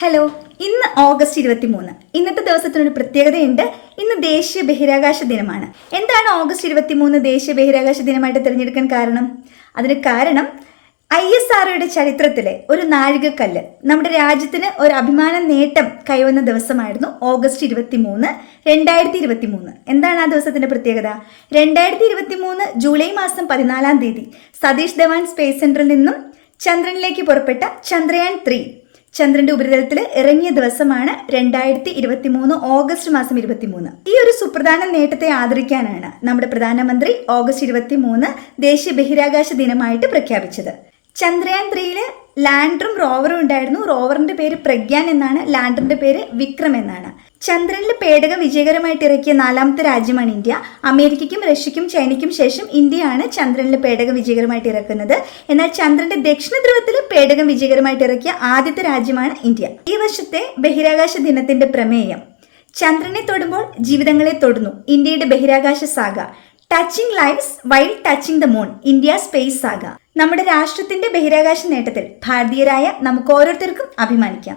Hello ഇന്ന് August ഇരുപത്തി മൂന്ന് ഇന്നത്തെ ദിവസത്തിനൊരു പ്രത്യേകതയുണ്ട്. ഇന്ന് ദേശീയ ബഹിരാകാശ ദിനമാണ്. എന്താണ് ഓഗസ്റ്റ് ഇരുപത്തി മൂന്ന് ദേശീയ ബഹിരാകാശ ദിനമായിട്ട് തിരഞ്ഞെടുക്കാൻ കാരണം? അതിന് കാരണം ഐ എസ് ആർഒയുടെ ചരിത്രത്തിലെ ഒരു നാഴികക്കല്ല്. നമ്മുടെ രാജ്യത്തിന് ഒരു അഭിമാന നേട്ടം കൈവന്ന ദിവസമായിരുന്നു ഓഗസ്റ്റ് ഇരുപത്തി മൂന്ന് രണ്ടായിരത്തി ഇരുപത്തി മൂന്ന് എന്താണ് ആ ദിവസത്തിന്റെ പ്രത്യേകത? രണ്ടായിരത്തി ഇരുപത്തി മൂന്ന് ജൂലൈ മാസം പതിനാലാം തീയതി സതീഷ് ധവാൻ സ്പേസ് സെന്ററിൽ നിന്നും ചന്ദ്രനിലേക്ക് പുറപ്പെട്ട ചന്ദ്രയാൻ ത്രീ ചന്ദ്രന്റെ ഉപരിതലത്തിൽ ഇറങ്ങിയ ദിവസമാണ് രണ്ടായിരത്തി ഇരുപത്തി മൂന്ന് ഓഗസ്റ്റ് മാസം ഇരുപത്തി മൂന്ന് ഈ ഒരു സുപ്രധാന നേട്ടത്തെ ആദരിക്കാനാണ് നമ്മുടെ പ്രധാനമന്ത്രി ഓഗസ്റ്റ് ഇരുപത്തി മൂന്ന് ദേശീയ ബഹിരാകാശ ദിനമായിട്ട് പ്രഖ്യാപിച്ചത്. ചന്ദ്രയാൻ ത്രീയിൽ ലാൻഡറും റോവറും ഉണ്ടായിരുന്നു. റോവറിന്റെ പേര് പ്രഗ്യാൻ എന്നാണ്. ലാൻഡറിന്റെ പേര് വിക്രം എന്നാണ്. ചന്ദ്രനിൽ പേടകം വിജയകരമായിട്ട് ഇറക്കിയ നാലാമത്തെ രാജ്യമാണ് ഇന്ത്യ. അമേരിക്കയ്ക്കും റഷ്യയ്ക്കും ചൈനയ്ക്കും ശേഷം ഇന്ത്യയാണ് ചന്ദ്രനിൽ പേടകം വിജയകരമായിട്ട് ഇറക്കുന്നത്. എന്നാൽ ചന്ദ്രന്റെ ദക്ഷിണ ധ്രുവത്തിൽ പേടകം വിജയകരമായിട്ട് ഇറക്കിയ ആദ്യത്തെ രാജ്യമാണ് ഇന്ത്യ. ഈ വർഷത്തെ ബഹിരാകാശ ദിനത്തിന്റെ പ്രമേയം. ചന്ദ്രനെ തൊടുമ്പോൾ ജീവിതങ്ങളെ തൊടുന്നു. ഇന്ത്യയുടെ ബഹിരാകാശ saga. Touching lives while touching the moon. India space saga. നമ്മുടെ രാഷ്ട്രത്തിന്റെ ബഹിരാകാശ നേട്ടത്തിൽ ഭാരതീയരായ നമുക്ക് ഓരോരുത്തർക്കും അഭിമാനിക്കാം.